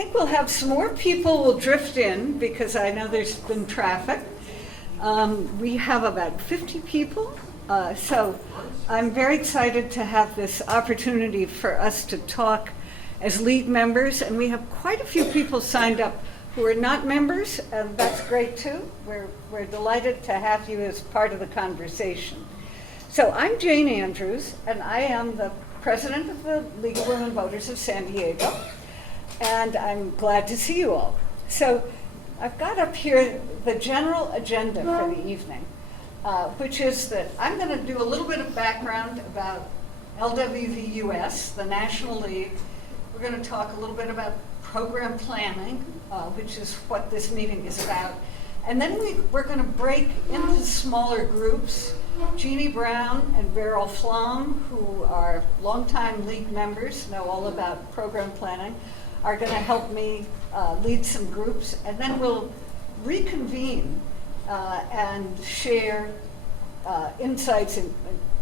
think we'll have some more people will drift in because I know there's been traffic. We have about 50 people, so I'm very excited to have this opportunity for us to talk as league members, and we have quite a few people signed up who are not members, and that's great too. We're delighted to have you as part of the conversation. So I'm Jane Andrews, and I am the president of the League of Women Voters of San Diego, and I'm glad to see you all. So I've got up here the general agenda for the evening, which is that I'm going to do a little bit of background about LWVUS, the National League. We're going to talk a little bit about program planning, which is what this meeting is about. And then we're going to break into smaller groups. Jeannie Brown and Beryl Flom, who are longtime league members, know all about program planning, are going to help me lead some groups. And then we'll reconvene and share insights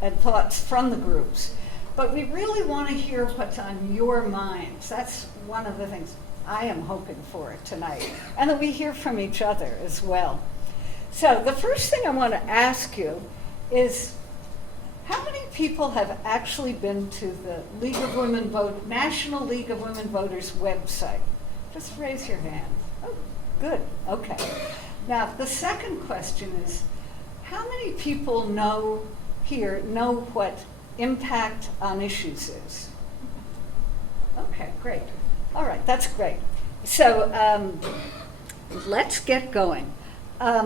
and thoughts from the groups. But we really want to hear what's on your minds. That's one of the things I am hoping for tonight. And that we hear from each other as well. So the first thing I want to ask you is, how many people have actually been to the National League of Women Voters website? Just raise your hand. Oh, good, okay. Now, the second question is, how many people know what impact on issues is? Okay, great. All right, that's great. So let's get going. Okay,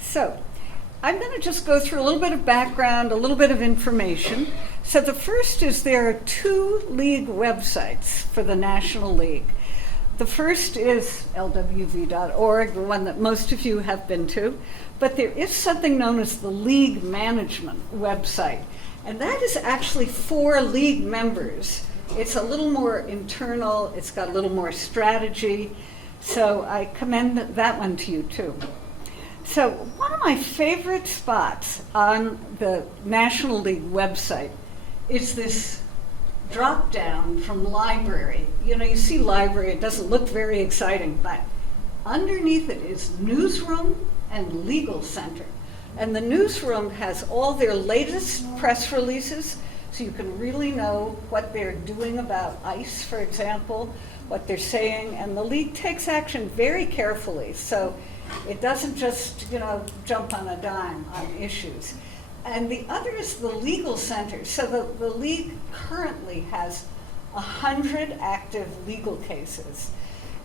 so I'm going to just go through a little bit of background, a little bit of information. So the first is there are two league websites for the National League. The first is lwv.org, the one that most of you have been to, but there is something known as the League Management website, and that is actually for league members. It's a little more internal, it's got a little more strategy, so I commend that one to you too. So one of my favorite spots on the National League website is this drop down from library. You know, you see library, it doesn't look very exciting, but underneath it is newsroom and legal center. And the newsroom has all their latest press releases, so you can really know what they're doing about ICE, for example, what they're saying, and the league takes action very carefully, so it doesn't just, jump on a dime on issues. And the other is the legal center. So the league currently has 100 active legal cases,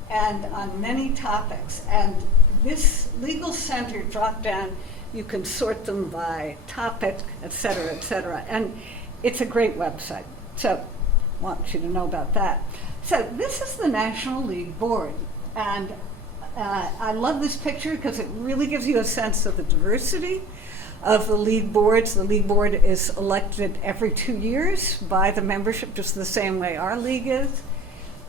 and on many topics. And this legal center drop down, you can sort them by topic, et cetera, et cetera. And it's a great website. So I want you to know about that. So this is the National League Board. And I love this picture because it really gives you a sense of the diversity of the league boards. The league board is elected every 2 years by the membership, just the same way our league is.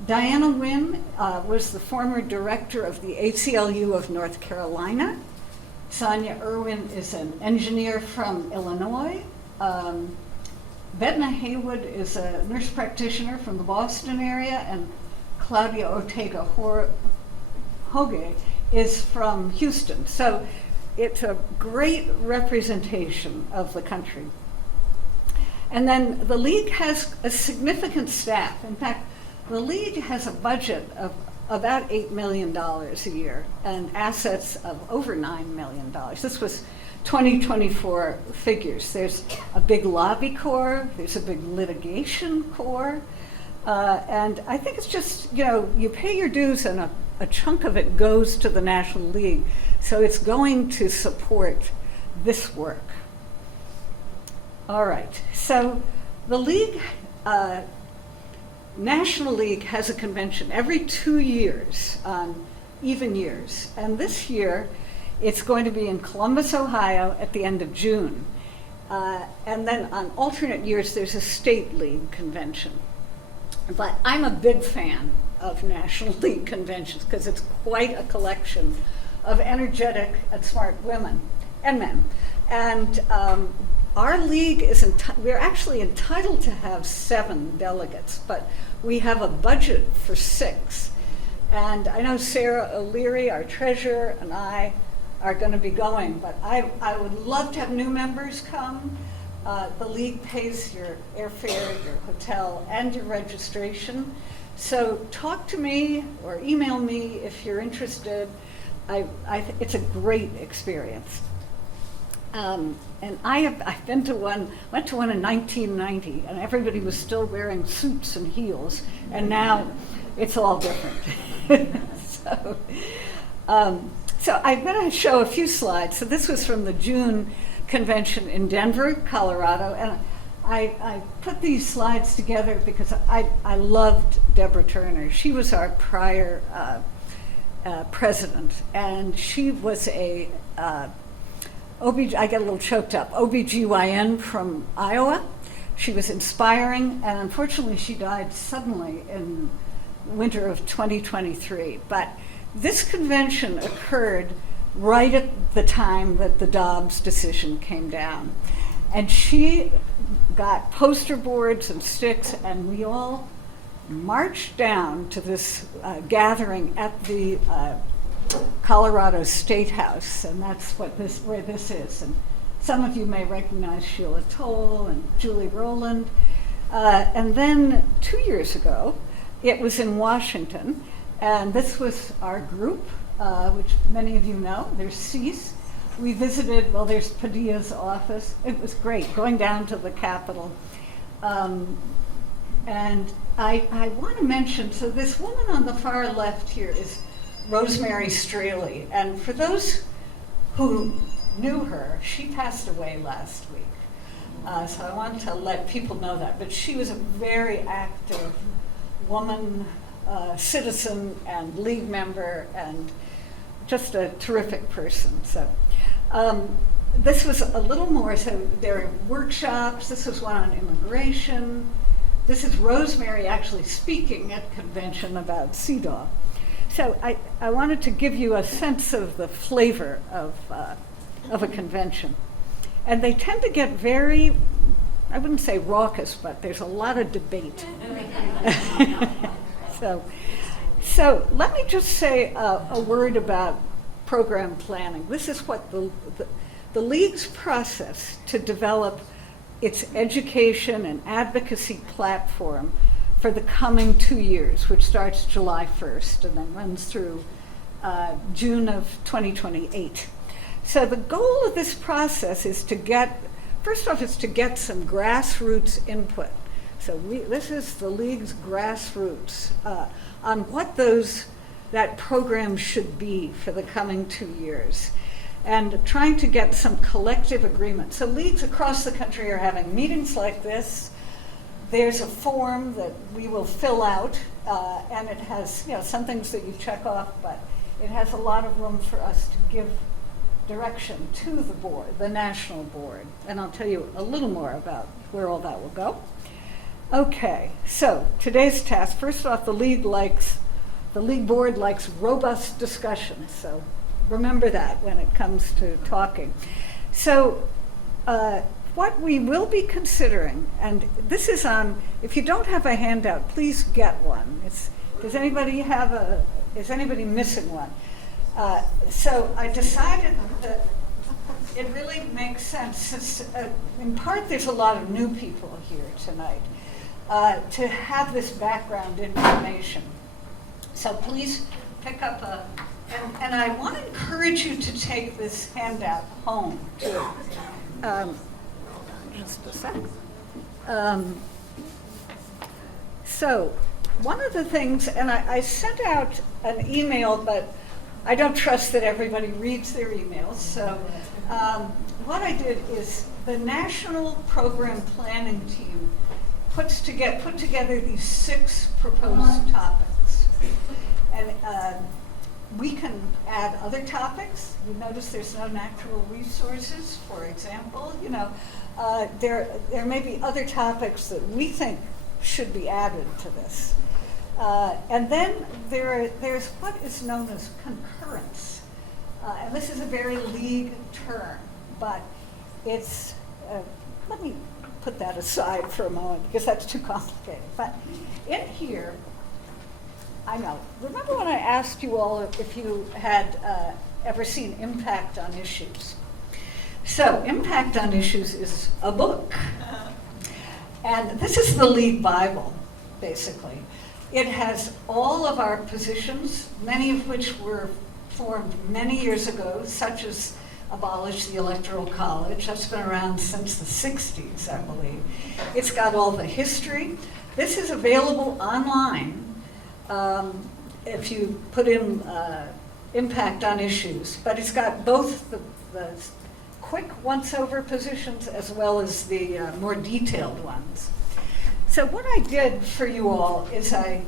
Diana Wynn was the former director of the ACLU of North Carolina. Sonia Irwin is an engineer from Illinois. Betna Haywood is a nurse practitioner from the Boston area, and Claudia Ortega Hoge is from Houston. So it's a great representation of the country. And then the league has a significant staff. In fact, the league has a budget of about $8 million a year and assets of over $9 million. This was 2024 figures. There's a big lobby corps, there's a big litigation corps, and I think it's just, you pay your dues and a chunk of it goes to the National League. So it's going to support this work. All right, so the league, National League has a convention every 2 years on even years. And this year, it's going to be in Columbus, Ohio at the end of June. And then on alternate years, there's a state league convention. But I'm a big fan of National League conventions because it's quite a collection of energetic and smart women and men. And our league is, we're actually entitled to have 7 delegates, but we have a budget for 6. And I know Sarah O'Leary, our treasurer, and I are going to be going, but I would love to have new members come. The league pays your airfare, your hotel, and your registration. So talk to me or email me if you're interested. It's a great experience. And I've been to one, went to one in 1990, and everybody was still wearing suits and heels, and now it's all different. So I'm going to show a few slides. So this was from the June convention in Denver, Colorado, and I put these slides together because I loved Deborah Turner. She was our prior president, and she was a I get a little choked up, OBGYN from Iowa. She was inspiring, and unfortunately she died suddenly in winter of 2023. But this convention occurred right at the time that the Dobbs decision came down. And she got poster boards and sticks, and we all marched down to this gathering at the Colorado State House, and that's where this is. And some of you may recognize Sheila Toll and Julie Rowland. And then 2 years ago, it was in Washington, and this was our group, which many of you know. There's CEAS. We visited, well, there's Padilla's office. It was great, going down to the Capitol. And I want to mention, so this woman on the far left here is Rosemary Straley. And for those who knew her, she passed away last week. So I want to let people know that. But she was a very active woman, citizen and league member, and just a terrific person. So this was a little more, so there are workshops. This was one on immigration. This is Rosemary actually speaking at convention about CEDAW. So I wanted to give you a sense of the flavor of a convention. And they tend to get very, I wouldn't say raucous, but there's a lot of debate. So let me just say a word about program planning. This is what the League's process to develop its education and advocacy platform for the coming 2 years, which starts July 1st and then runs through June of 2028. So the goal of this process is to get, first off, is to get some grassroots input. So this is the League's grassroots on what that program should be for the coming 2 years, and trying to get some collective agreement. So leagues across the country are having meetings like this. There's a form that we will fill out, and it has some things that you check off, but it has a lot of room for us to give direction to the board, the national board. And I'll tell you a little more about where all that will go. Okay, so today's task, first off, the league board likes robust discussion, so remember that when it comes to talking. So what we will be considering, and this is on, if you don't have a handout, please get one. Is anybody missing one? So I decided that it really makes sense, since in part there's a lot of new people here tonight, to have this background information. So please pick up and I want to encourage you to take this handout home too. Just a sec. So one of the things, and I sent out an email, but I don't trust that everybody reads their emails. So what I did is the National Program Planning Team put together these 6 proposed topics. And we can add other topics. You notice there's no natural resources, for example. There may be other topics that we think should be added to this. And then there's what is known as concurrence. And this is a very league term, but it's let me put that aside for a moment because that's too complicated. But in here, I know. Remember when I asked you all if you had ever seen Impact on Issues? So, Impact on Issues is a book. And this is the League Bible, basically. It has all of our positions, many of which were formed many years ago, such as abolish the Electoral College. That's been around since the 60s, I believe. It's got all the history. This is available online if you put in Impact on Issues. But it's got both the quick once-over positions as well as the more detailed ones. So what I did for you all is I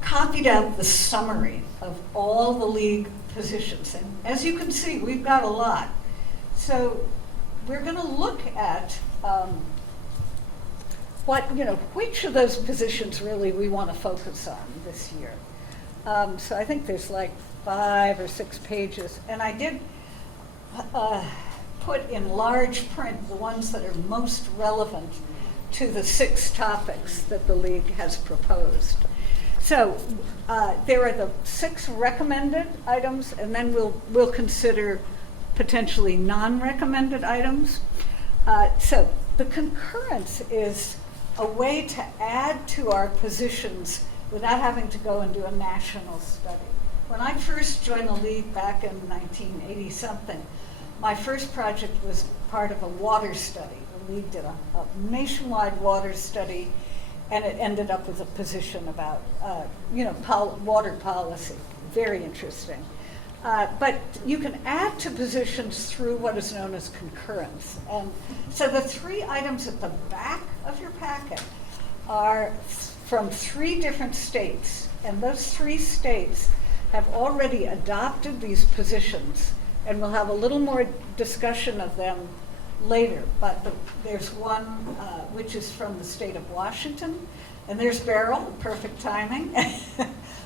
copied out the summary of all the league positions. And as you can see, we've got a lot. So we're going to look at which of those positions really we want to focus on this year. So I think there's like 5 or 6 pages. And I did put in large print the ones that are most relevant to the 6 topics that the League has proposed. So there are the 6 recommended items, and then we'll consider potentially non-recommended items. So the concurrence is a way to add to our positions without having to go and do a national study. When I first joined the League back in 1980-something, my first project was part of a water study. The League did a nationwide water study, and it ended up with a position about, water policy. Very interesting. But you can add to positions through what is known as concurrence. And so the 3 items at the back of your packet are from 3 different states. And those 3 states have already adopted these positions. And we'll have a little more discussion of them later. But there's one which is from the state of Washington. And there's Beryl, perfect timing,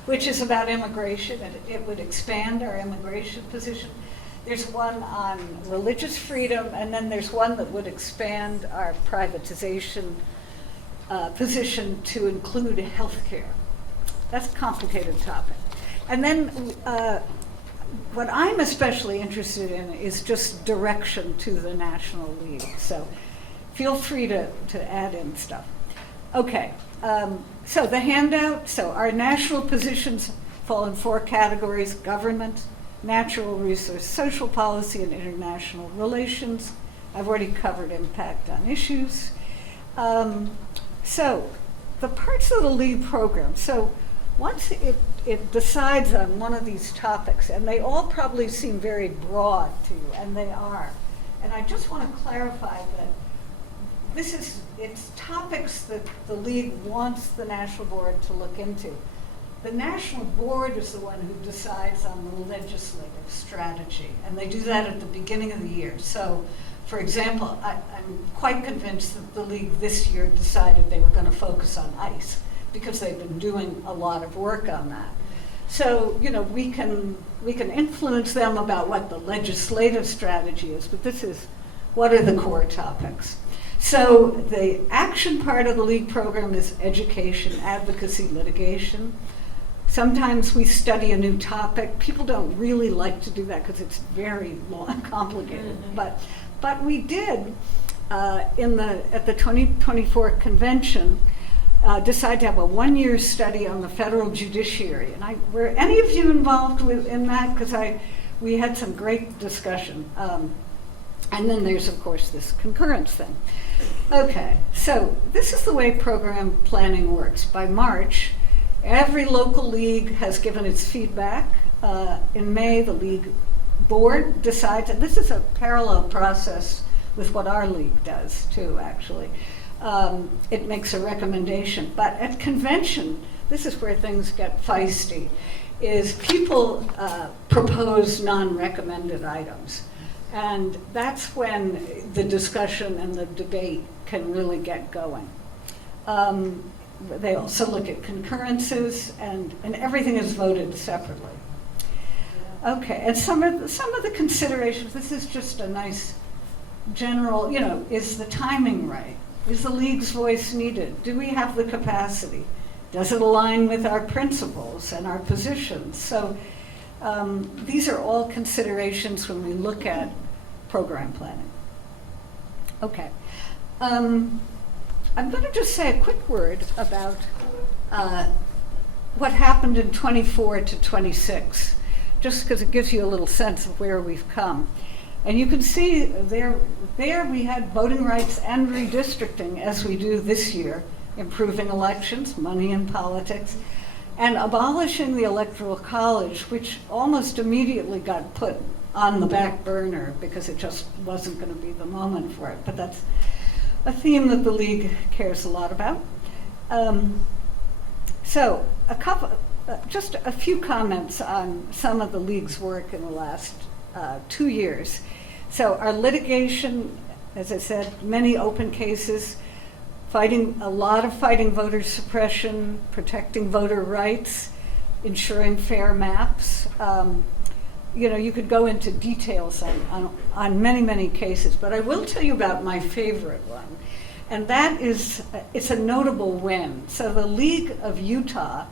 which is about immigration. And it would expand our immigration position. There's one on religious freedom. And then there's one that would expand our privatization position to include health care. That's a complicated topic. And then what I'm especially interested in is just direction to the National League. So feel free to add in stuff. Okay, so the handout, so our national positions fall in 4 categories: government, natural resource, social policy, and international relations. I've already covered impact on issues. So the parts of the League program, so once it decides on one of these topics, and they all probably seem very broad to you, and they are. And I just want to clarify that it's topics that the League wants the National Board to look into. The National Board is the one who decides on the legislative strategy, and they do that at the beginning of the year. So, for example, I'm quite convinced that the League this year decided they were going to focus on ICE, because they've been doing a lot of work on that. So, we can influence them about what the legislative strategy is, but this is what are the core topics. So the action part of the League program is education, advocacy, litigation. Sometimes we study a new topic. People don't really like to do that because it's very long and complicated. Mm-hmm. But we did at the 2024 convention decide to have a 1-year study on the federal judiciary. And were any of you involved in that? Because we had some great discussion. And then there's, of course, this concurrence thing. Okay, so this is the way program planning works. By March, every local league has given its feedback. In May, the League board decides, and this is a parallel process with what our league does too, actually. It makes a recommendation. But at convention, this is where things get feisty, is people propose non-recommended items. And that's when the discussion and the debate can really get going. They also look at concurrences, and everything is voted separately. Okay, and some of the considerations, this is just a nice general, is the timing right? Is the league's voice needed? Do we have the capacity? Does it align with our principles and our positions? So these are all considerations when we look at program planning. Okay. I'm going to just say a quick word about what happened in 24 to 26, just because it gives you a little sense of where we've come. And you can see there we had voting rights and redistricting, as we do this year, improving elections, money in politics, and abolishing the Electoral College, which almost immediately got put on the back burner because it just wasn't going to be the moment for it. But that's a theme that the League cares a lot about. So just a few comments on some of the League's work in the last 2 years. So our litigation, as I said, many open cases, a lot of fighting voter suppression, protecting voter rights, ensuring fair maps. You could go into details on many, many cases, but I will tell you about my favorite one. And that is, it's a notable win. So the League of Utah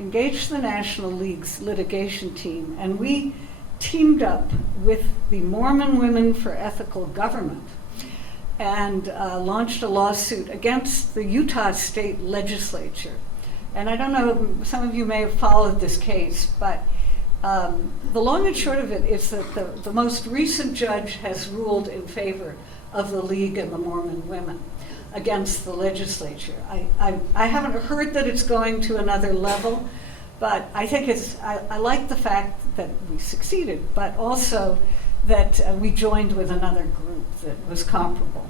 engaged the National League's litigation team, and we teamed up with the Mormon Women for Ethical Government and launched a lawsuit against the Utah State Legislature. And I don't know, some of you may have followed this case, but the long and short of it is that the most recent judge has ruled in favor of the League and the Mormon Women against the legislature. I haven't heard that it's going to another level, but I think I like the fact that we succeeded, but also that we joined with another group that was comparable.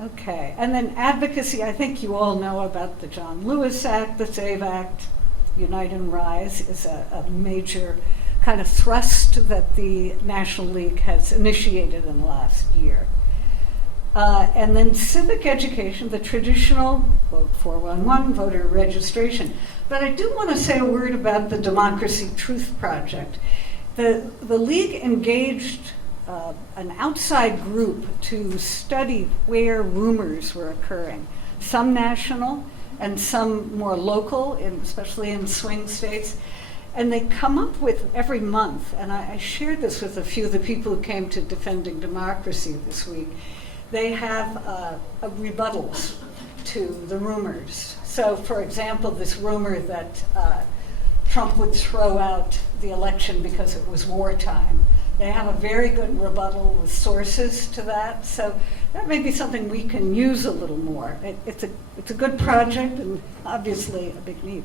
Okay, and then advocacy, I think you all know about the John Lewis Act, the SAVE Act. Unite and Rise is a major kind of thrust that the National League has initiated in the last year. And then civic education, the traditional Vote 411 voter registration. But I do want to say a word about the Democracy Truth Project. The League engaged an outside group to study where rumors were occurring, some national and some more local, especially in swing states. And they come up with every month, and I shared this with a few of the people who came to Defending Democracy this week. They have rebuttals to the rumors. So, for example, this rumor that Trump would throw out the election because it was wartime. They have a very good rebuttal with sources to that. So that may be something we can use a little more. It's a good project and obviously a big need.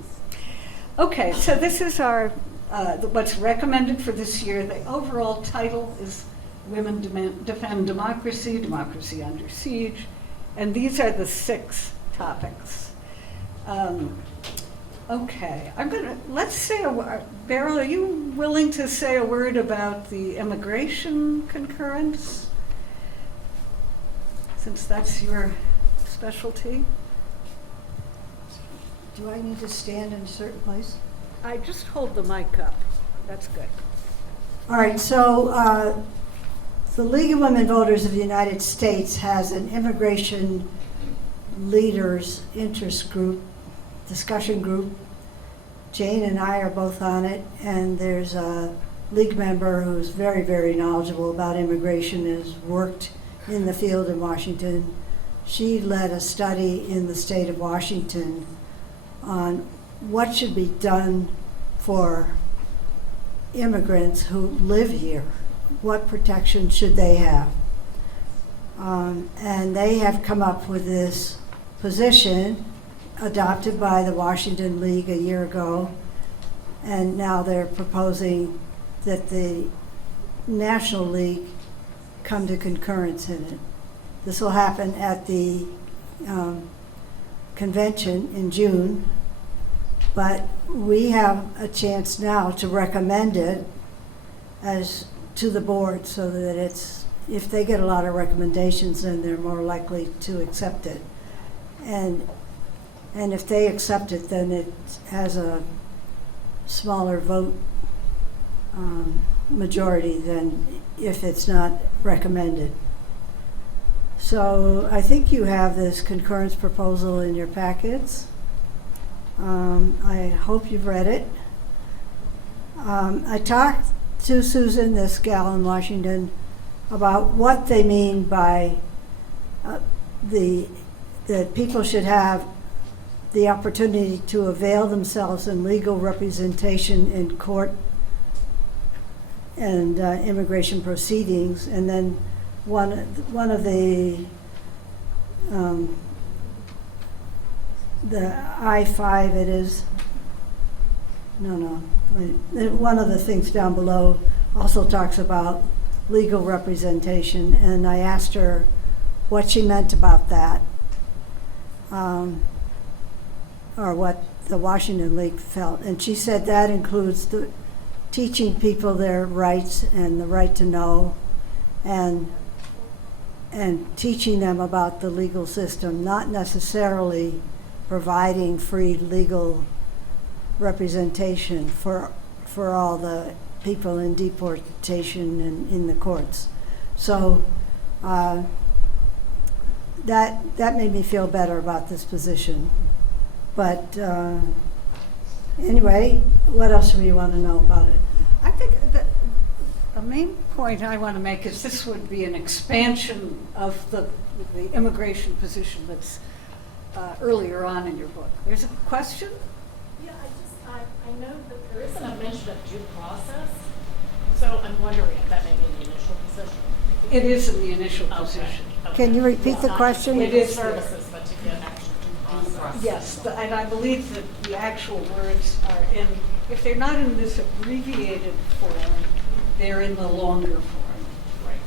Okay, so this is our what's recommended for this year. The overall title is Women Defend Democracy, Democracy Under Siege, and these are the 6 topics. Okay, let's say a word. Beryl, are you willing to say a word about the immigration concurrence? Since that's your specialty. Do I need to stand in a certain place? I just hold the mic up. That's good. All right, so the League of Women Voters of the United States has an immigration leaders interest group, discussion group. Jane and I are both on it, and there's a League member who's very, very knowledgeable about immigration, has worked in the field in Washington. She led a study in the state of Washington on what should be done for immigrants who live here. What protection should they have? And they have come up with this position adopted by the Washington League a year ago, and now they're proposing that the National League come to concurrence in it. This will happen at the convention in June, but we have a chance now to recommend it as to the board so that it's, if they get a lot of recommendations, then they're more likely to accept it. And if they accept it, then it has a smaller vote majority than if it's not recommended. So I think you have this concurrence proposal in your packets. I hope you've read it. I talked to Susan, this gal in Washington, about what they mean by that people should have the opportunity to avail themselves in legal representation in court and immigration proceedings. And then one of the I-5 it is, one of the things down below also talks about legal representation, and I asked her what she meant about that, or what the Washington League felt. And she said that includes teaching people their rights and the right to know, and teaching them about the legal system, not necessarily providing free legal representation for all the people in deportation and in the courts. So that made me feel better about this position. But anyway, what else do you want to know about it? I think that the main point I want to make is this would be an expansion of the immigration position that's earlier on in your book. There's a question? Yeah, I know that there isn't a mention of due process, so I'm wondering if that may be in the initial position. It is in the initial Okay, position. okay. Can you repeat the Not question? just It is services, but to get actual due process. Yes, and I believe that the actual words are in, if they're not in this abbreviated form, they're in the longer form. Right.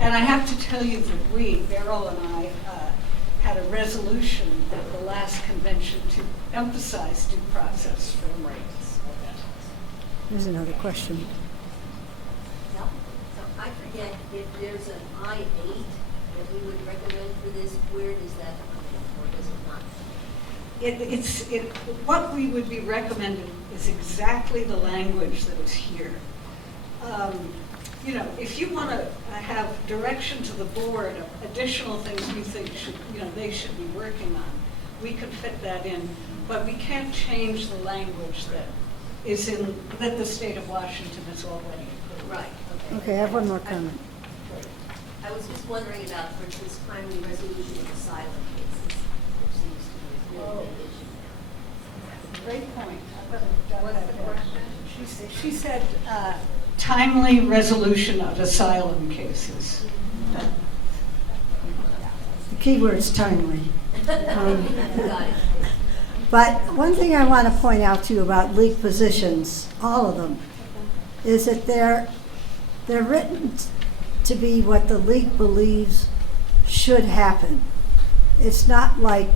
And I have to tell you that we, Beryl and I, had a resolution at the last convention to emphasize due process for rights. There's another question. Yeah, so I forget if there's an I-8 that we would recommend for this, where does that come in, or does it not? What we would be recommending is exactly the language that is here. You know, if you want to have direction to the board of additional things you think they should be working on, we could fit that in, but we can't change the language that the state of Washington has already approved. Right, okay. Okay, I have one more comment. I was just wondering about, for instance, timely resolution of asylum cases, which seems to be a really big issue now. Great point. I better jot What's that the down. question? She said timely resolution of asylum cases. The key word's timely. Got it. But one thing I want to point out to you about league positions, all of them, is that they're written to be what the league believes should happen. It's not like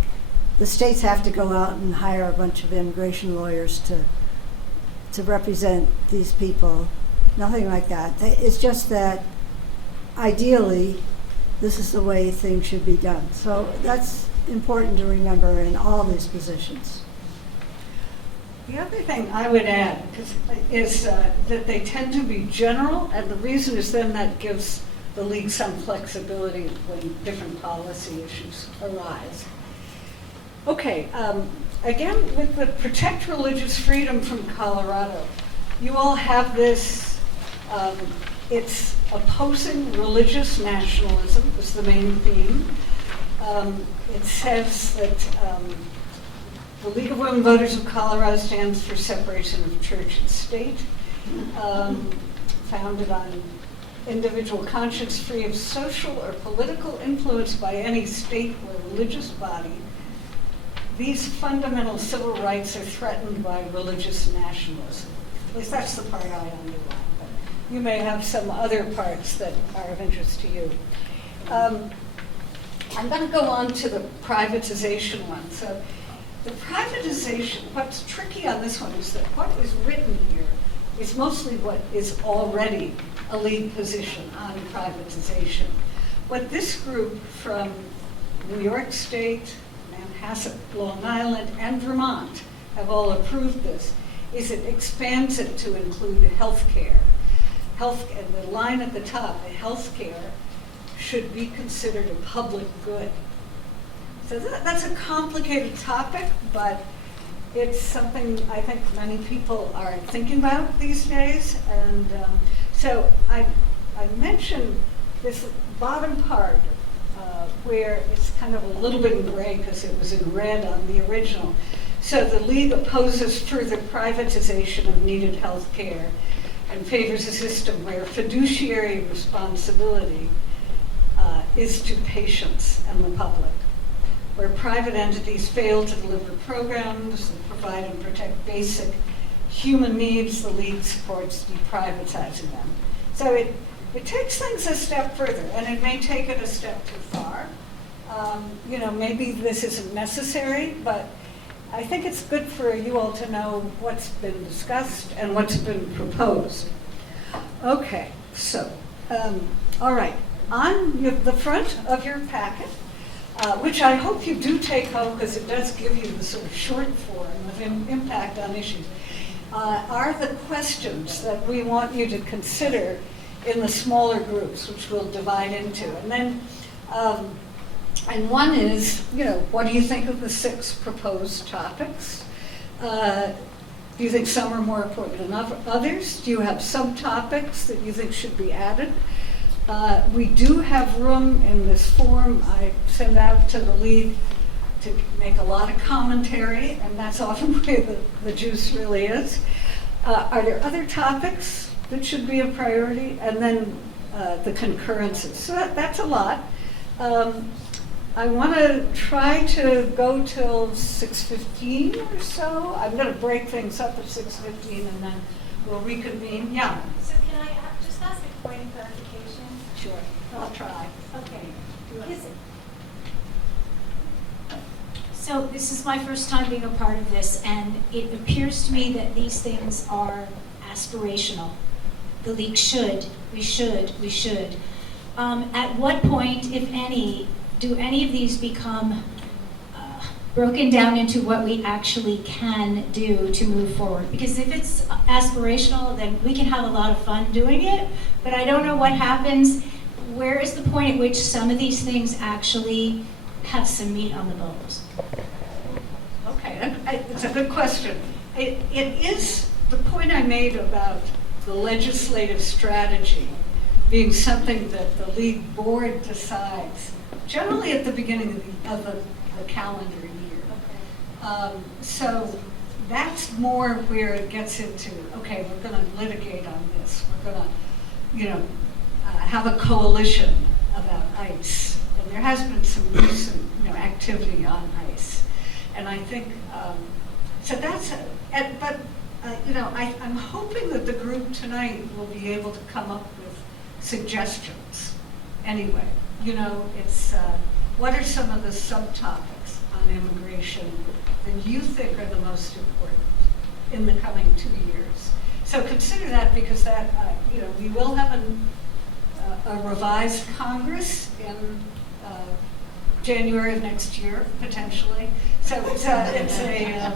the states have to go out and hire a bunch of immigration lawyers to represent these people. Nothing like that. It's just that ideally, this is the way things should be done. So that's important to remember in all these positions. The other thing I would add is that they tend to be general, and the reason is then that gives the league some flexibility when different policy issues arise. Okay, again, with the Protect Religious Freedom from Colorado, you all have this, it's opposing religious nationalism is the main theme. It says that the League of Women Voters of Colorado stands for separation of church and state, founded on individual conscience free of social or political influence by any state or religious body. These fundamental civil rights are threatened by religious nationalism. At least that's the part I underline, but you may have some other parts that are of interest to you. I'm going to go on to the privatization one. So the privatization, what's tricky on this one is that what is written here is mostly what is already a lead position on privatization. What this group from New York State, Manhasset, Long Island, and Vermont have all approved this, is it expands it to include health care. And the line at the top, the health care, should be considered a public good. So that's a complicated topic, but it's something I think many people are thinking about these days. And so I mentioned this bottom part where it's kind of a little bit in gray because it was in red on the original. So the League opposes further privatization of needed health care and favors a system where fiduciary responsibility is to patients and the public, where private entities fail to deliver programs and provide and protect basic human needs, the League supports deprivatizing them. So it takes things a step further, and it may take it a step too far. Maybe this isn't necessary, but I think it's good for you all to know what's been discussed and what's been proposed. Okay, so, all right. On the front of your packet, which I hope you do take home because it does give you the sort of short form of impact on issues, are the questions that we want you to consider in the smaller groups, which we'll divide into. And then, and one is, what do you think of the 6 proposed topics? Do you think some are more important than others? Do you have subtopics that you think should be added? We do have room in this form I send out to the League to make a lot of commentary, and that's often where the juice really is. Are there other topics that should be a priority? And then the concurrences. So that's a lot. I want to try to go till 6:15 or so. I'm going to break things up at 6:15 and then we'll reconvene. Yeah. So can I just ask a point of clarification? Sure. I'll try. Okay. So this is my first time being a part of this, and it appears to me that these things are aspirational. The League should, we should. At what point, if any, do any of these become broken down into what we actually can do to move forward? Because if it's aspirational, then we can have a lot of fun doing it, but I don't know what happens. Where is the point at which some of these things actually have some meat on the bones? Okay, it's a good question. It is the point I made about the legislative strategy being something that the League board decides, generally at the beginning of the calendar year. So that's more where it gets into, okay, we're going to litigate on this. We're going to, have a coalition about ICE. And there has been some recent, activity on ICE. And I think, so that's, but, I'm hoping that the group tonight will be able to come up with suggestions anyway. It's, what are some of the subtopics on immigration that you think are the most important in the coming 2 years? So consider that, because that, we will have a revised Congress in January of next year, potentially. So it's a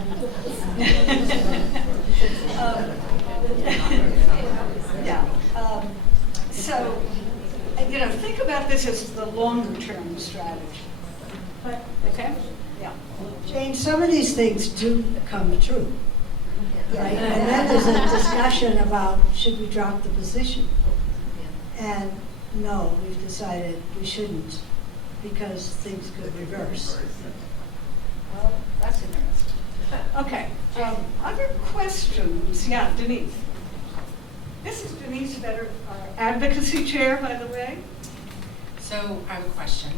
so, think about this as the longer-term strategy. But, Okay? Yeah. Jane, some of these things do come true, right? And then there's a discussion about, should we drop the position? And no, we've decided we shouldn't, because things could reverse. Well, that's interesting. Okay. Other questions? Yeah, Denise. This is Denise Vedder, our advocacy chair, by the way. So I have a question.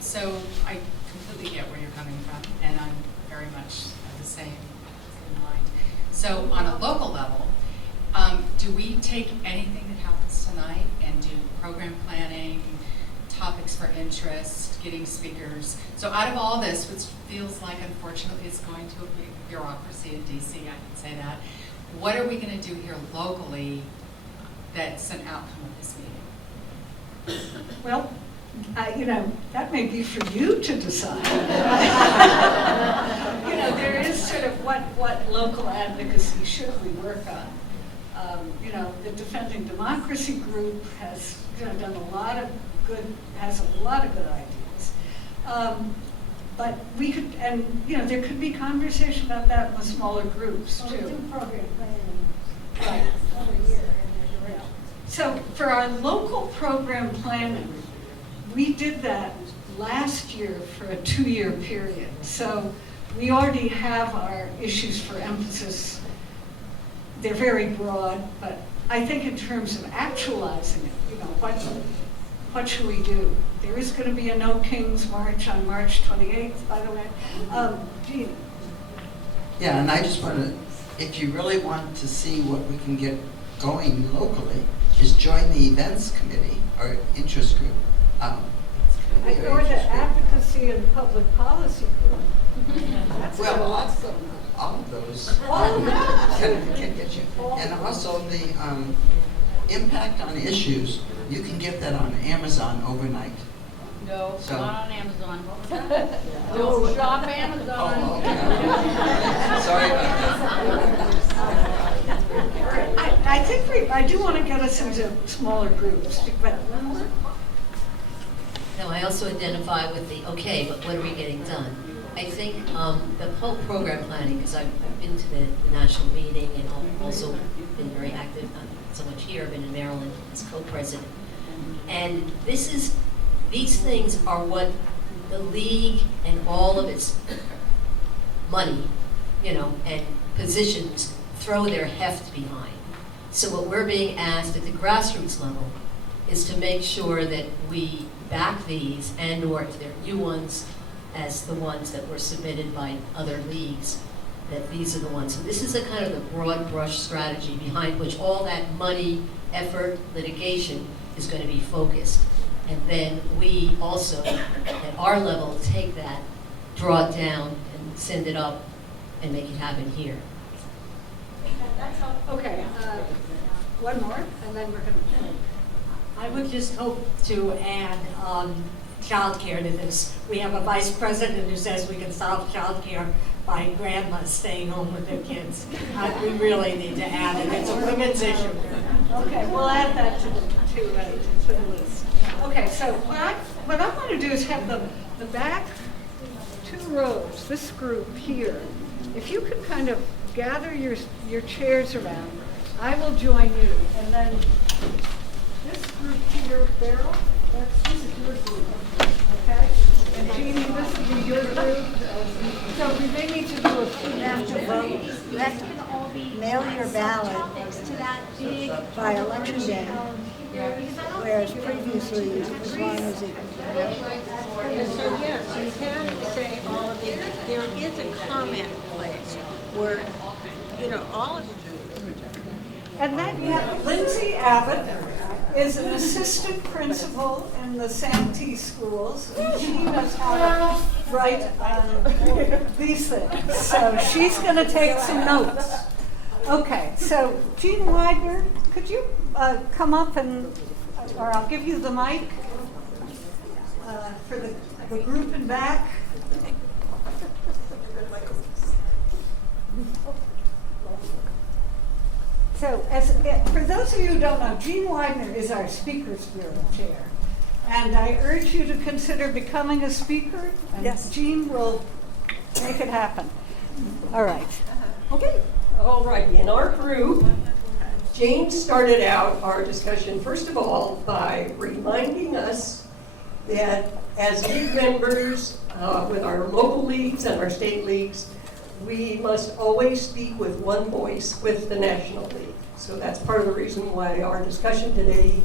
So I completely get where you're coming from, and I'm very much the same in mind. So on a local level, do we take anything that happens tonight and do program planning, topics for interest, getting speakers? So out of all this, which feels like unfortunately is going to a big bureaucracy in DC, I can say that, what are we going to do here locally that's an outcome of this meeting? Well, that may be for you to decide. There is sort of what local advocacy should we work on. The Defending Democracy group has done a lot of has a lot of good ideas. But we could, and, you know, there could be conversation about that in the smaller groups Well, we do too. program planning Right. every year, and there's a So for our local program planning, we did that last year for a 2-year period. So we already have our issues for emphasis. They're very broad, but I think in terms of actualizing it, you know, what should we do? There is going to be a No Kings March on March 28th, by the way. Jean? Yeah, and I just want to, if you really want to see what we can get going locally, just join the events committee or interest group. I go to advocacy and public policy group. That's Well, got lots going on. all of those can get you. And also the impact on issues, you can get that on Amazon overnight. No, So- not on Amazon. What was that? Don't shop Amazon. Oh, okay. Sorry about that. I think I do want to get us into smaller groups, but No, I also identify with the, okay, but what are we getting done? I think the whole program planning, because I've been to the national meeting and I've also been very active, not so much here, I've been in Maryland as co-president. And these things are what the league and all of its money, you know, and positions throw their heft behind. So what we're being asked at the grassroots level is to make sure that we back these, and or if they're new ones, as the ones that were submitted by other leagues, that these are the ones. So this is a kind of the broad brush strategy behind which all that money, effort, litigation is going to be focused. And then we also, at our level, take that, draw it down, and send it up, and make it happen here. okay. One more, and then we're going to. I would just hope to add childcare to this. We have a vice president who says we can solve childcare by grandmas staying home with their kids. We really need to add it. It's a women's issue. Okay, we'll add that to the list. Okay, so what I want to do is have the back 2 rows, this group here. If you could kind of gather your chairs around, I will join you, and then this group here, Beryl, this is your group, okay? And Jeannie, this will be your group. So we may need to do a few have to vote. You have to mail your ballot by election day, whereas previously, as long as it. And so, yes, you can say all of these. There is a comment place where, you know, all of And then Lindsay Abbott is an assistant principal in the Santee schools. And she knows how to write these things. So she's going to take some notes. Okay, so Jean Widener, could you come up and, or I'll give you the mic for the group in back. So, for those of you who don't know, Jean Widener is our Speakers Bureau Chair. And I urge you to consider becoming a speaker, and Jean will make it happen. All right. Okay. All righty. In our group, Jane started out our discussion, first of all, by reminding us that as league members with our local leagues and our state leagues, we must always speak with one voice with the National League. So that's part of the reason why our discussion today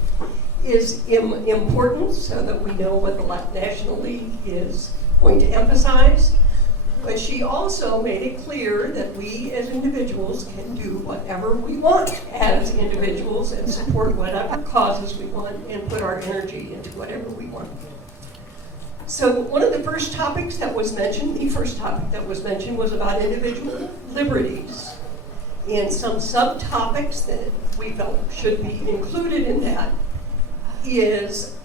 is important, so that we know what the National League is going to emphasize. But she also made it clear that we as individuals can do whatever we want as individuals and support whatever causes we want and put our energy into whatever we want. So one of the first topics that was mentioned, the first topic that was mentioned, was about individual liberties. And some subtopics that we felt should be included in that is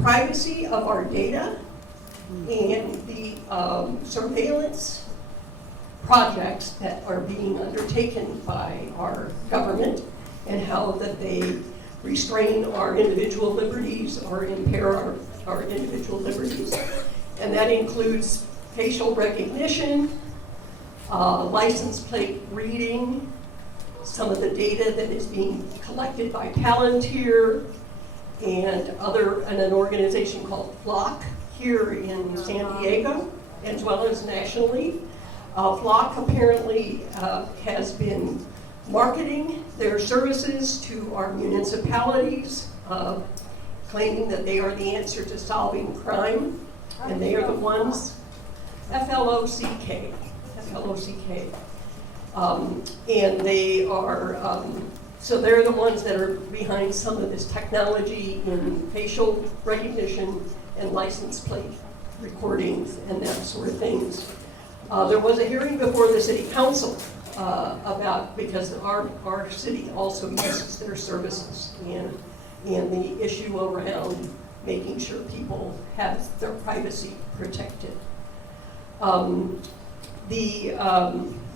privacy of our data and the surveillance projects that are being undertaken by our government, and how that they restrain our individual liberties or impair our individual liberties. And that includes facial recognition, license plate reading, some of the data that is being collected by Palantir, and an organization called Flock here in San Diego, as well as nationally. Flock apparently has been marketing their services to our municipalities, claiming that they are the answer to solving crime, and they are the ones, F-L-O-C-K. And they are, so they're the ones that are behind some of this technology in facial recognition and license plate recordings and that sort of things. There was a hearing before the city council because our city also uses their services and the issue around making sure people have their privacy protected.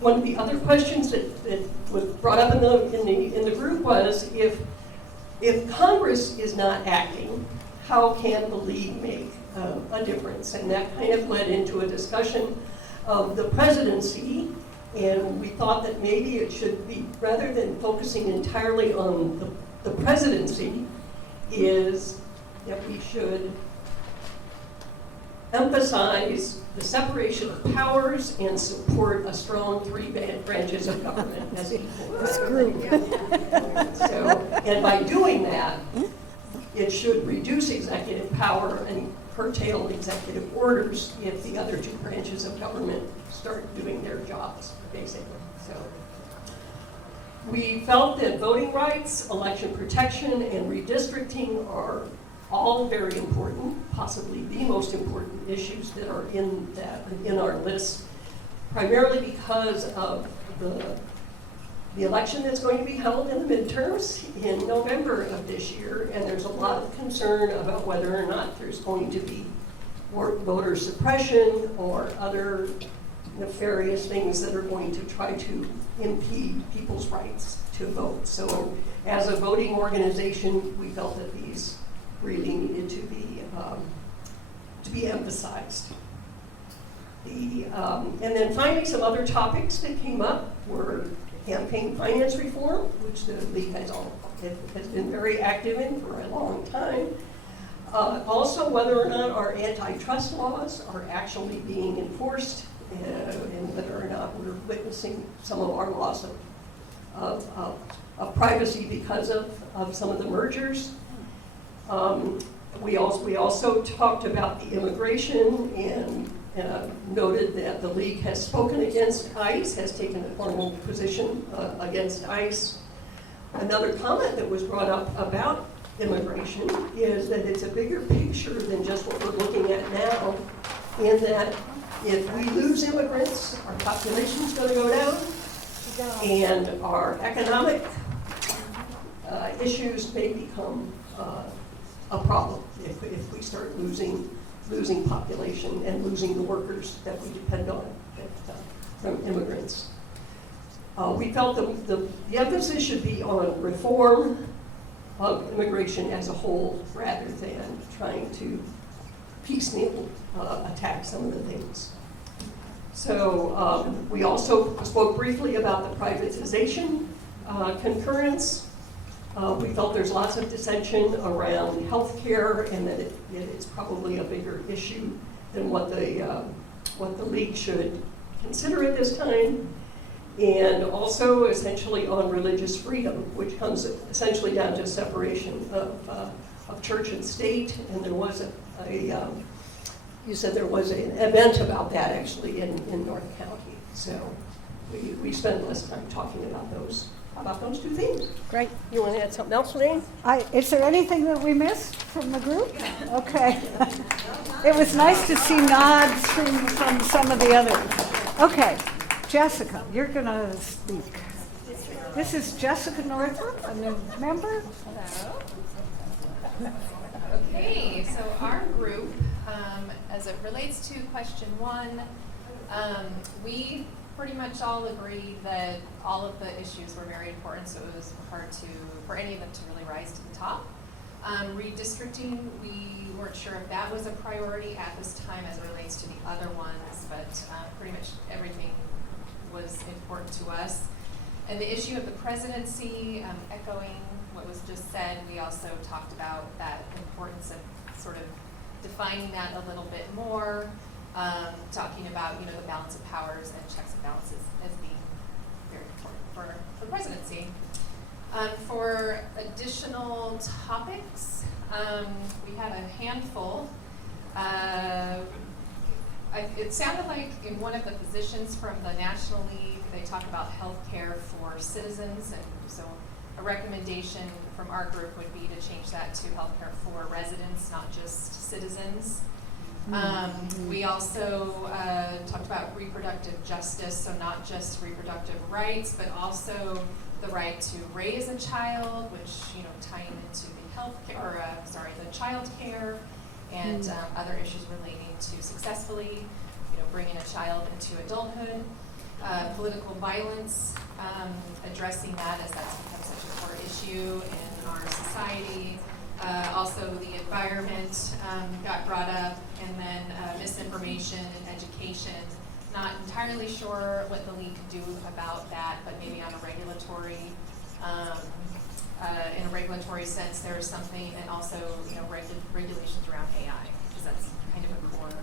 One of the other questions that was brought up in the group was if Congress is not acting, how can the League make a difference? And that kind of led into a discussion of the presidency, and we thought that maybe it should be, rather than focusing entirely on the presidency, is that we should emphasize the separation of powers and support a strong three branches of government as equal. This group. And by doing that, it should reduce executive power and curtail executive orders if the other two branches of government start doing their jobs, basically. So we felt that voting rights, election protection, and redistricting are all very important, possibly the most important issues that are in our list, primarily because of the election that's going to be held in the midterms in November of this year, and there's a lot of concern about whether or not there's going to be voter suppression or other nefarious things that are going to try to impede people's rights to vote. So as a voting organization, we felt that these really needed to be emphasized. And then finally, some other topics that came up were campaign finance reform, which the League has been very active in for a long time. Also, whether or not our antitrust laws are actually being enforced, and whether or not we're witnessing some of our loss of privacy because of some of the mergers. We also talked about the immigration and noted that the League has spoken against ICE, has taken a formal position against ICE. Another comment that was brought up about immigration is that it's a bigger picture than just what we're looking at now, in that if we lose immigrants, our population is going to go down, and our economic issues may become a problem if we start losing population and losing the workers that we depend on from immigrants. We felt the emphasis should be on reform of immigration as a whole rather than trying to piecemeal attack some of the things. So we also spoke briefly about the privatization concurrence. We felt there's lots of dissension around healthcare, and that it's probably a bigger issue than what the League should consider at this time. And also essentially on religious freedom, which comes essentially down to separation of church and state. And there was you said there was an event about that actually in North County. So we spent less time talking about those two things. Great. You want to add something else, Lane? Is there anything that we missed from the group? Okay. It was nice to see nods from some of the others. Okay, Jessica, you're going to speak. This is Jessica Northrop, a new member. Hello. Okay, so our group, as it relates to question one, we pretty much all agreed that all of the issues were very important, so it was hard for any of them to really rise to the top. Redistricting, we weren't sure if that was a priority at this time as it relates to the other ones, but pretty much everything was important to us. And the issue of the presidency, echoing what was just said, we also talked about that importance of sort of defining that a little bit more, talking about, you know, the balance of powers and checks and balances as being very important for the presidency. For additional topics, we had a handful. It sounded like in one of the positions from the National League, they talk about healthcare for citizens, and so a recommendation from our group would be to change that to healthcare for residents, not just citizens. We also talked about reproductive justice, so not just reproductive rights, but also the right to raise a child, which, you know, tying into the healthcare, or the child care, and other issues relating to successfully, you know, bringing a child into adulthood. Political violence, addressing that as that's become such a core issue in our society. Also the environment got brought up, and then misinformation and education. Not entirely sure what the league could do about that, but maybe on a regulatory, in a regulatory sense, there's something, and also, you know, regulations around AI, because that's kind of a core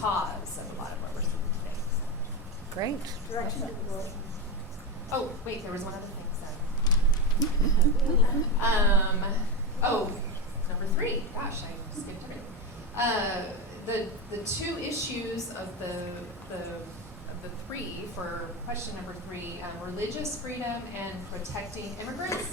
cause of a lot of what we're seeing today. So. Great. Oh, wait, there was one other thing, sorry. Number 3, gosh, I skipped everything. The two issues of the 3 for question number 3, religious freedom and protecting immigrants,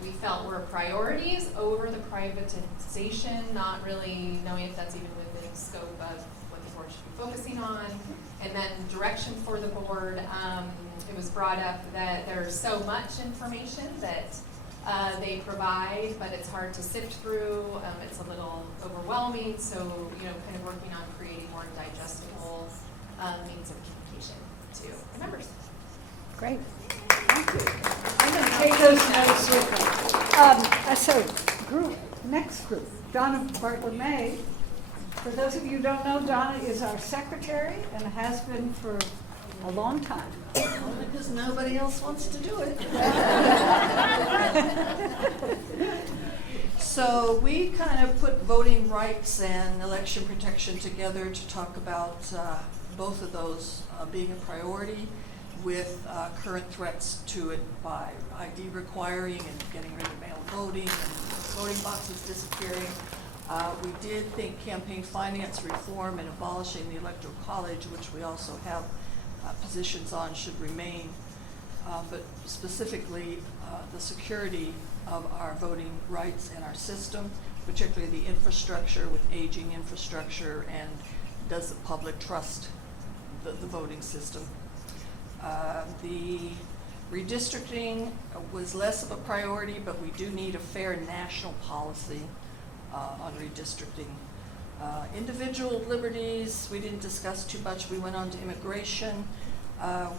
we felt were priorities over the privatization, not really knowing if that's even within the scope of what the board should be focusing on. And then direction for the board, it was brought up that there's so much information that they provide, but it's hard to sift through. It's a little overwhelming, so, you know, kind of working on creating more digestible means of communication to the members. Great. Thank you. I'm going to take those notes with me. Next group, Donna Bartlett-May. For those of you who don't know, Donna is our secretary and has been for a long time. Only because nobody else wants to do it. So we kind of put voting rights and election protection together to talk about both of those being a priority, with current threats to it by ID requiring and getting rid of mail voting and voting boxes disappearing. We did think campaign finance reform and abolishing the Electoral College, which we also have positions on, should remain, but specifically the security of our voting rights and our system, particularly the infrastructure with aging infrastructure, and does the public trust the voting system. The redistricting was less of a priority, but we do need a fair national policy on redistricting. Individual liberties, we didn't discuss too much. We went on to immigration.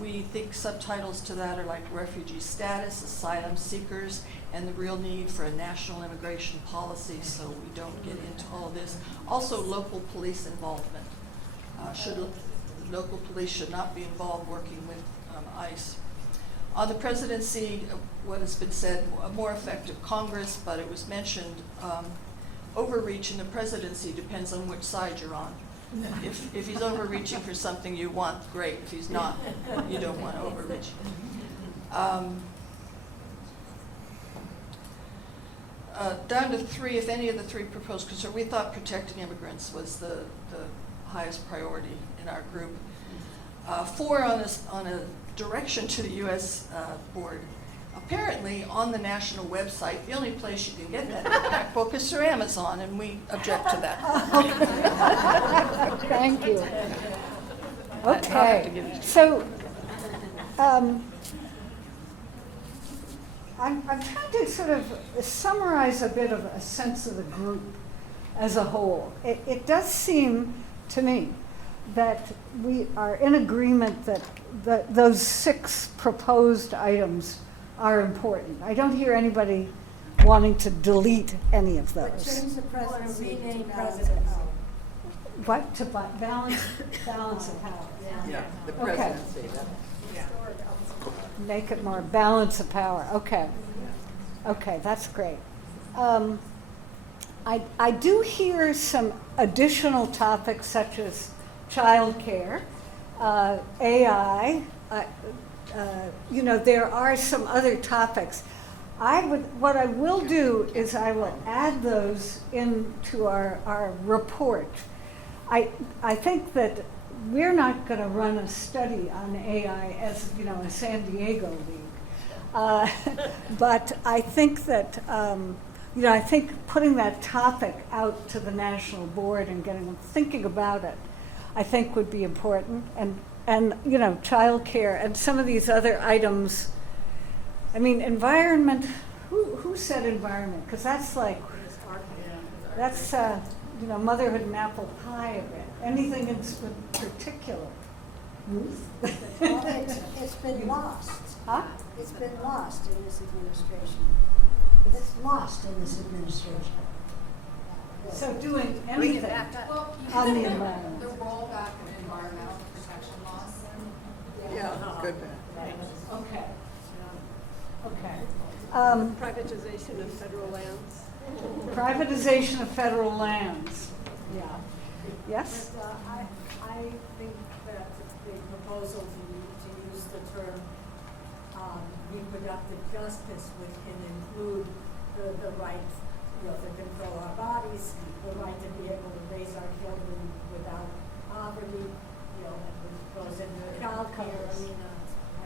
We think subtitles to that are like refugee status, asylum seekers, and the real need for a national immigration policy, so we don't get into all this. Also, local police involvement. Local police should not be involved working with ICE. On the presidency, what has been said, a more effective Congress, but it was mentioned, overreach in the presidency depends on which side you're on. If he's overreaching for something you want, great. If he's not, you don't want to overreach. Down to 3, if any of the 3 proposed concerns, we thought protecting immigrants was the highest priority in our group. 4 on a direction to the U.S. board. Apparently, on the national website, the only place you can get that impact book is through Amazon, and we object to that. Thank you. Okay, so I'm trying to sort of summarize a bit of a sense of the group as a whole. It does seem to me that we are in agreement that those 6 proposed items are important. I don't hear anybody wanting to delete any of But those. change the presidency to rename balance presidency. power. What, to balance of power? Yeah, the Okay. presidency, Make it more balance of power, okay. Okay, that's great. I do hear some additional topics such as childcare, AI, you know, there are some other topics. What I will do is I will add those into our report. I think that we're not going to run a study on AI as, you know, a San Diego league. But I think that, you know, I think putting that topic out to the national board and getting them thinking about it, I think would be important. And you know, childcare and some of these other items. I mean, environment. Who said environment? Because that's like, that's you know, motherhood and apple pie a bit. Anything in particular? Ruth? Well, it's been lost. Huh? It's been lost in this administration. It's lost in this administration. So doing anything Well, on the the environment. rollback of environmental protection laws. yeah, good. Okay. Okay. Privatization of federal lands. Privatization of federal lands. Yeah. Yes? But, I think that the proposal to use the term reproductive justice, which can include the right, you know, to control our bodies, the right to be able to raise our children without poverty, you know, which goes into the child care arena.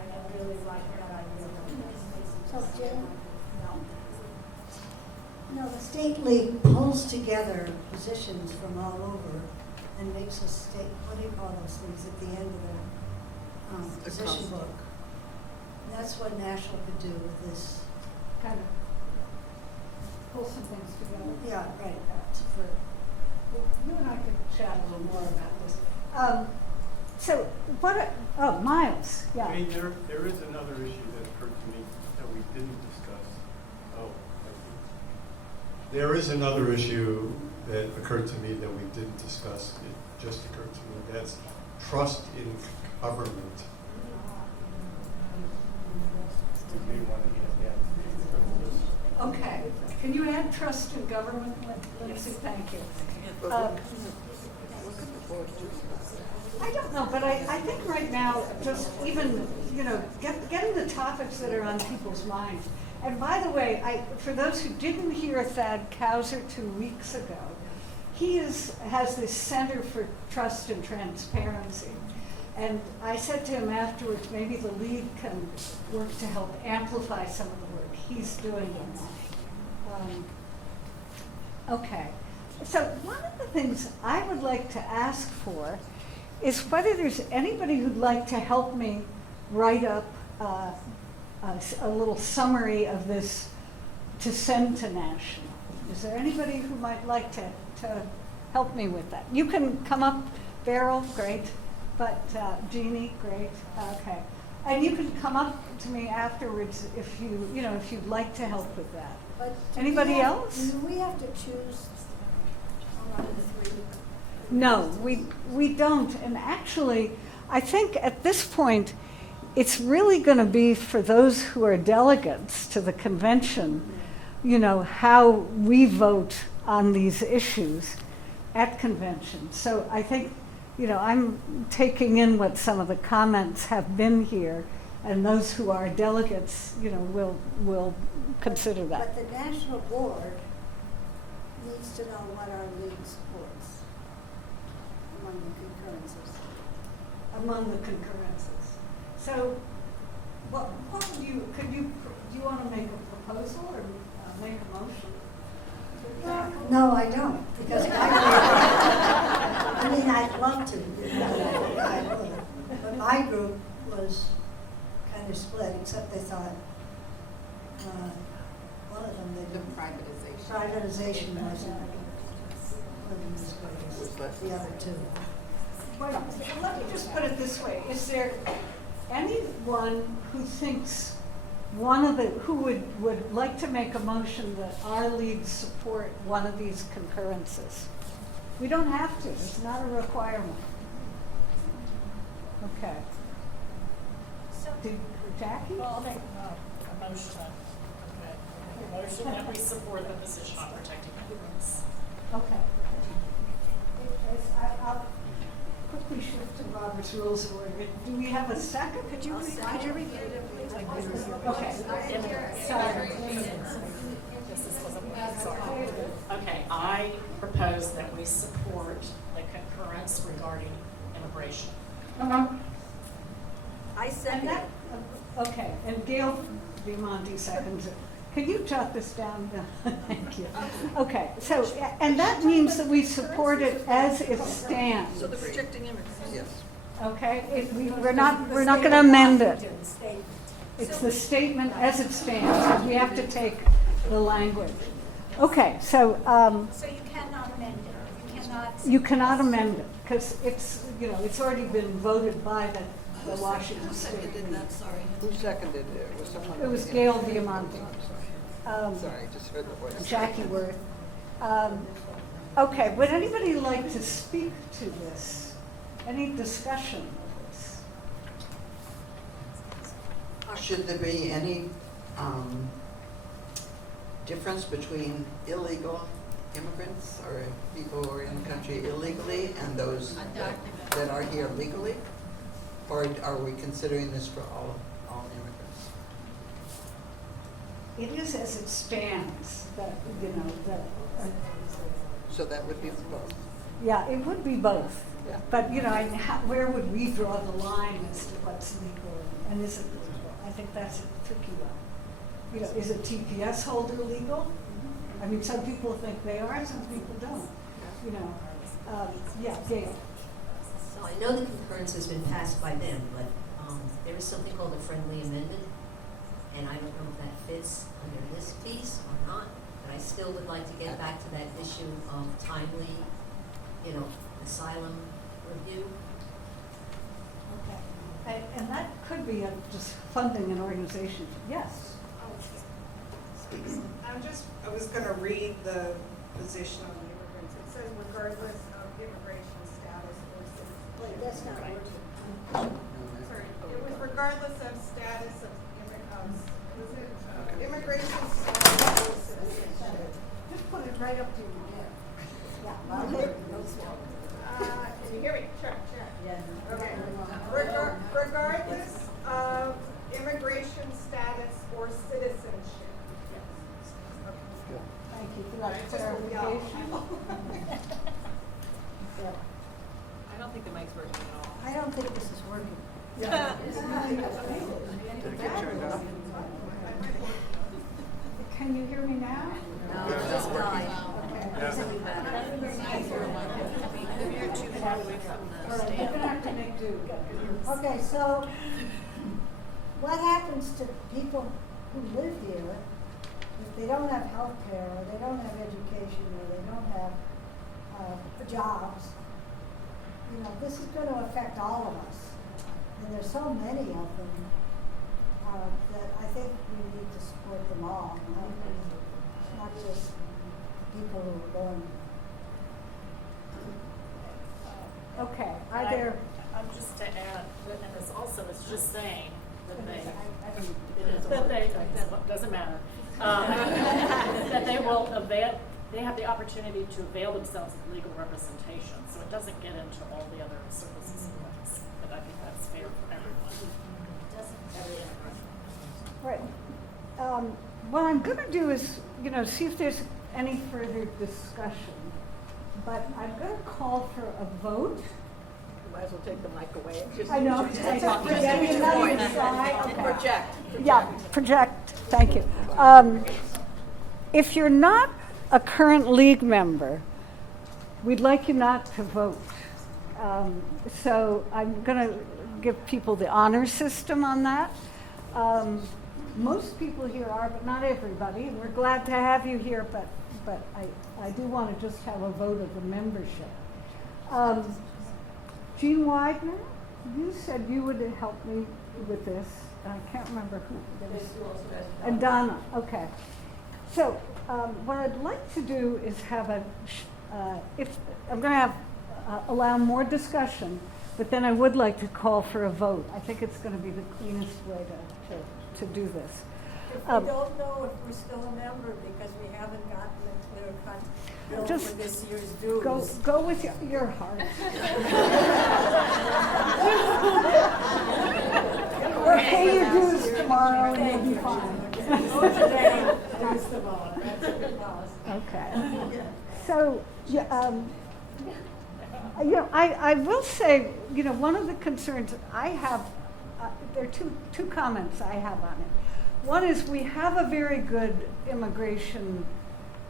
I really like that idea. So, Jim? No, the state league pulls together positions from all over and makes a state, what do you call those things at the end of the position book? And that's what National could do with this. Kind of pull some things together. Yeah, right. You and I could chat a little more about this. So Miles, yeah. I mean, there is another issue that occurred to me that we didn't discuss. Oh, I see. There is another issue that occurred to me that we didn't discuss. It just occurred to me. That's trust in government. We may want to add that. Okay. Can you add trust in government, Lindsay? Thank you. I don't know, but I think right now, just even, you know, getting the topics that are on people's minds. And by the way, for those who didn't hear Thad Kauser 2 weeks ago, he has this Center for Trust and Transparency. And I said to him afterwards, maybe the league can work to help amplify some of the work he's doing on that. Okay. So one of the things I would like to ask for is whether there's anybody who'd like to help me write up a little summary of this to send to National. Is there anybody who might like to help me with that? You can come up, Beryl, great. But Jeannie, great. Okay. And you can come up to me afterwards if if you'd like to help with that. But Anybody else? Do we have to choose one of the three? No, we don't. And actually, I think at this point, it's really going to be for those who are delegates to the convention, you know, how we vote on these issues at convention. So I think, you know, I'm taking in what some of the comments have been here, and those who are delegates, you know, will consider that. But the national board needs to know what our league supports among the concurrences. Among the concurrences. So, what would do you want to make a proposal or make a motion? No, I don't, because I mean, I'd love to, I would. But my group was kind of split, except they thought, one of them, The privatization wasn't as good as the other two. well, let me just put it this way. Is there anyone who thinks who would like to make a motion that our league support one of these concurrences? We don't have to. It's not a requirement. Okay. Did Jackie? Well, I'll make a motion, a motion that we support the position on protecting immigrants. Okay. I'll quickly shift to Robert's Rules of Order. Do we have a second? Could you repeat it, please? Okay. Sorry. Sorry. Okay, I propose that we support the concurrence regarding immigration. I second it. Okay, and Gail Diamante seconds it. Can you jot this down? Thank you. Okay, so, and that means that we support it as it stands. So the protecting immigrants. Yes. Okay, we're not going to amend it. It's the statement as it stands, because we have to take the language. Okay, so. So you cannot amend it. You cannot amend it, because it's, it's already been voted by the Washington Who State. seconded that, sorry? Who seconded it? Was someone? It was Gail Diamante. Sorry, just heard the voice. Jackie Worth. Okay, would anybody like to speak to this? Any discussion of this? Should there be any difference between illegal immigrants or people who are in the country illegally and those that are here legally? Or are we considering this for all immigrants? It is as it stands, that, So that would be both. yeah, it would be both. Yeah. But, where would we draw the line as to what's legal and isn't legal? I think that's a tricky one. Is a TPS holder legal? I mean, some people think they are, some people don't. Yeah, Gail. So I know the concurrence has been passed by them, but there is something called a friendly amendment, and I don't know if that fits under this piece or not, but I still would like to get back to that issue of timely, asylum review. Okay. And that could be just funding an organization. Yes. I was going to read the position on immigrants. It says regardless of immigration status or citizenship. Wait, that's not working. Sorry, it was regardless of status of immigration status or citizenship. Just put it right up to your ear. Yeah. Can you hear me? Sure. Yeah. Okay. Regardless of immigration status or citizenship. Thank you for that clarification. Yeah. I don't think the mic's working at all. I don't think this is working. Can you hear me now? No, it just died. You're too far away from All right, you're gonna have to make do. Okay, so what happens to people who live here if they don't have health care, or they don't have education, or they don't have jobs? This is going to affect all of us. And there's so many of them that I think we need to support them all. It's not just people who are going. Okay, And are there? I'm just to add, and this also is just saying that doesn't matter. That they will they have the opportunity to avail themselves of legal representation, so it doesn't get into all the other services and rights. But I think that's fair for everyone. Right. What I'm going to do is, see if there's any further discussion. But I'm going to call for a vote. You might as well take the mic away. I know. Project. Yeah, project. Thank you. If you're not a current league member, we'd like you not to vote. So I'm going to give people the honor system on that. Most people here are, but not everybody. And we're glad to have you here, but I do want to just have a vote of the membership. Jean Widener, you said you would help me with this. I can't remember who. And Donna, okay. So what I'd like to do is have if I'm going to have allow more discussion, but then I would like to call for a vote. I think it's going to be the cleanest way to do this. If we don't know if we're still a member because we haven't gotten a clear cut bill Just for this year's dues. Go with your heart. Or pay your dues tomorrow and you'll be fine. Today, dues tomorrow. That's a good policy. Okay. So, I will say, one of the concerns I have, there are two comments I have on it. One is we have a very good immigration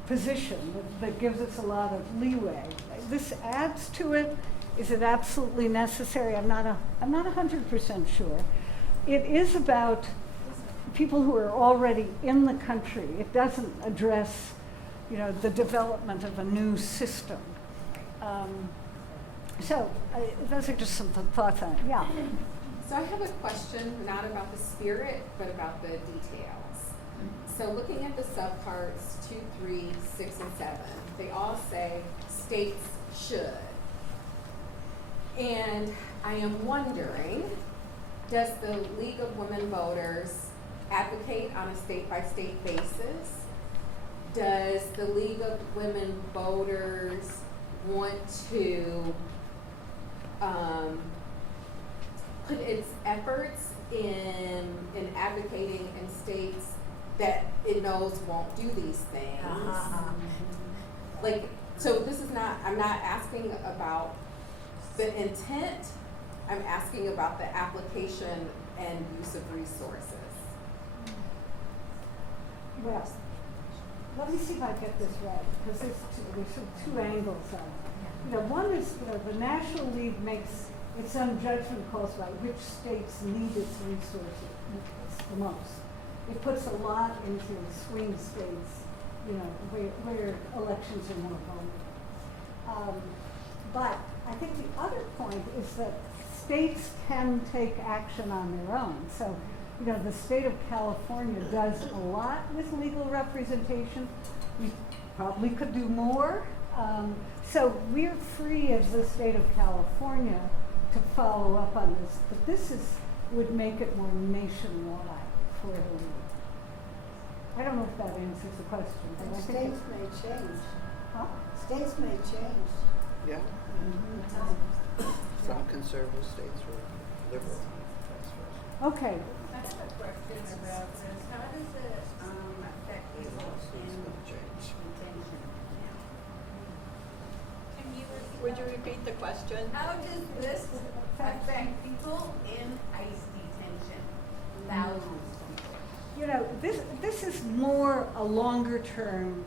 position that gives us a lot of leeway. This adds to it. Is it absolutely necessary? I'm not 100% sure. It is about people who are already in the country. It doesn't address, the development of a new system. So those are just some thoughts on it. Yeah. So I have a question, not about the spirit, but about the details. So looking at the subparts 2, 3, 6, and 7, they all say states should. And I am wondering, does the League of Women Voters advocate on a state-by-state basis? Does the League of Women Voters want to put its efforts in advocating in states that it knows won't do these things? So this is not, I'm not asking about the intent, I'm asking about the application and use of resources. Well, let me see if I get this right, because there's two angles on it. One is the National League makes its own judgment calls about which states need its resources the most. It puts a lot into swing states, where elections are more vulnerable. But I think the other point is that states can take action on their own. So, the state of California does a lot with legal representation. We probably could do more. So we're free as the state of California to follow up on this. But this would make it more nationwide for the league. I don't know if that answers the question. But And I think states may change. Huh? States may change. Yeah. Some conservative states were liberal. Okay. I have a question about this. How does it affect people in detention? Would you repeat the question? How does this affect people in ICE detention? Thousands of people. This is more a longer term,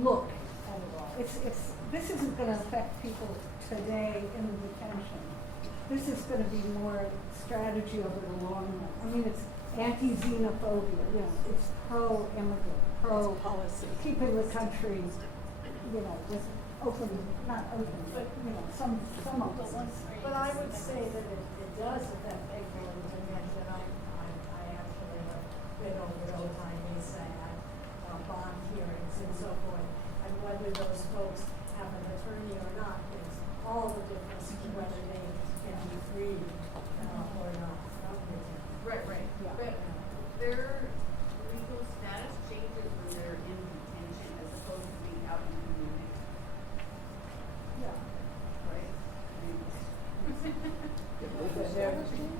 look at it all. This isn't going to affect people today in detention. This is going to be more strategy over the long run. I mean, it's anti-xenophobia. It's pro-immigrant, pro-policy, keeping the country, with open, not open, but some openness. But I would say that it does affect people in detention. I actually have been over those bond hearings and so forth. And whether those folks have an attorney or not makes all the difference to whether they can be freed or not from detention. Right. Yeah. But their legal status changes when they're in detention as opposed to being out in the community, Yeah. right?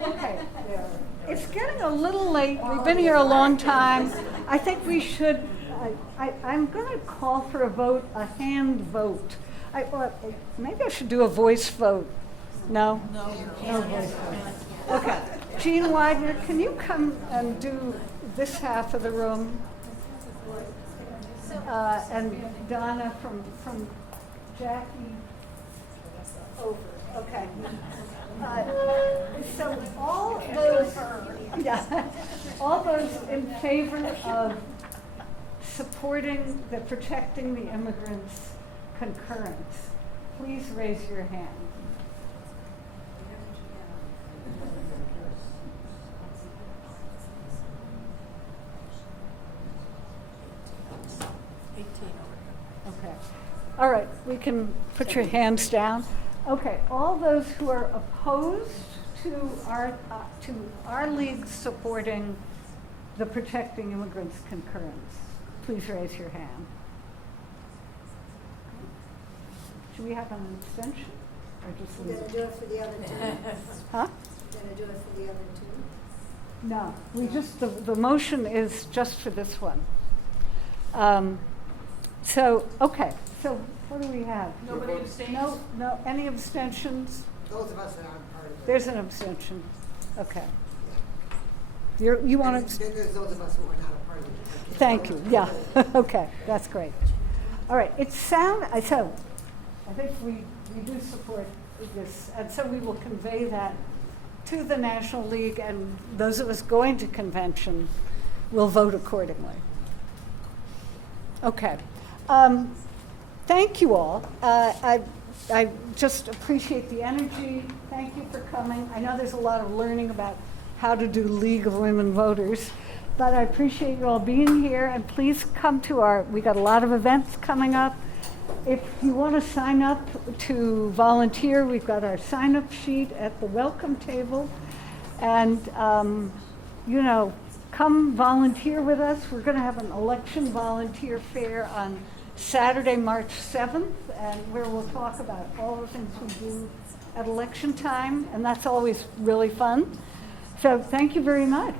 Okay. It's getting a little late. We've been here a long time. I think we should, I'm going to call for a vote, a hand vote. Maybe I should do a voice vote. No? No voice vote. Okay. Jean Widener, can you come and do this half of the room? And Donna from Jackie over. Okay. So all those in favor of supporting protecting the immigrants' concurrence, please raise your hand. Okay. All right, we can put your hands down. Okay, all those who are opposed to our league supporting the Protecting Immigrants concurrence, please raise your hand. Should we have an abstention or just You're leave gonna it? do it for the other two? Huh? You're gonna do it for the other two? No, we just, the motion is just for this one. Okay, so what do we have? Nobody abstains? No, any abstentions? Those of us that aren't part of it. There's an abstention. Okay. You want to? There's those of us who are not a part of it. Thank you, yeah, okay, that's great. All right, so I think we do support this, and so we will convey that to the National League, and those of us going to convention will vote accordingly. Okay. Thank you all. I just appreciate the energy. Thank you for coming. I know there's a lot of learning about how to do League of Women Voters, but I appreciate you all being here, and please come to we got a lot of events coming up. If you want to sign up to volunteer, we've got our sign-up sheet at the welcome table, and come volunteer with us. We're going to have an election volunteer fair on Saturday, March 7th, and where we'll talk about all the things we do at election time, and that's always really fun. So thank you very much.